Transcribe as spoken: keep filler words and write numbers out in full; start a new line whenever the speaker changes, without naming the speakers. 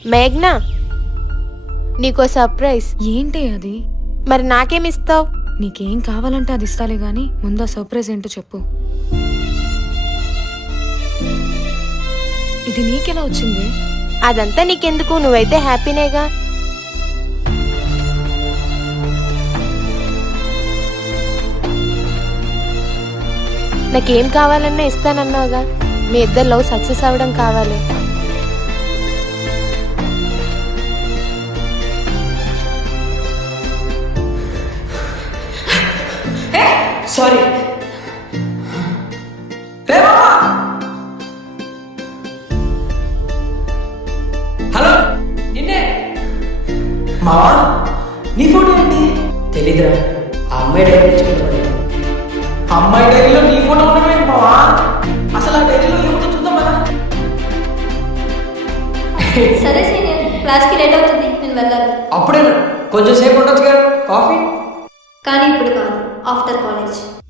మేఘ్నా, నీకో సర్ప్రైజ్.
ఏంటి అది?
మరి నాకేమిస్తావు?
నీకేం కావాలంటే అది ఇస్తాలే గాని ముందు ఆ సర్ప్రైజ్ ఏంటో చెప్పు. ఇది నీకెలా వచ్చింది?
అదంతా నీకెందుకు, నువ్వైతే హ్యాపీనేగా. నాకేం కావాలన్నా ఇస్తానన్నావుగా. మీ ఇద్దరు లవ్ సక్సెస్ అవ్వడం కావాలి.
సారీ. హలో, నిన్నే. మావా, నీ ఫోటో ఏంటి? తెలీదురా. ఆ అమ్మాయి డైరీ తెచ్చుకుంటాడు. ఆ అమ్మాయి డైరీలో నీ ఫోటో ఉండవేంటి మావా? అసలు ఆ డైరీలో ఏముందో చూద్దాం కదా.
సరే సీనియర్, క్లాస్కి లేట్ అవుతుంది, నేను వెళ్ళాలి.
అప్పుడేనా? కొంచెం సేపు ఉండొచ్చు కదా. కాఫీ?
కానీ ఇప్పుడు కాదు, ఆఫ్టర్ కాలేజ్.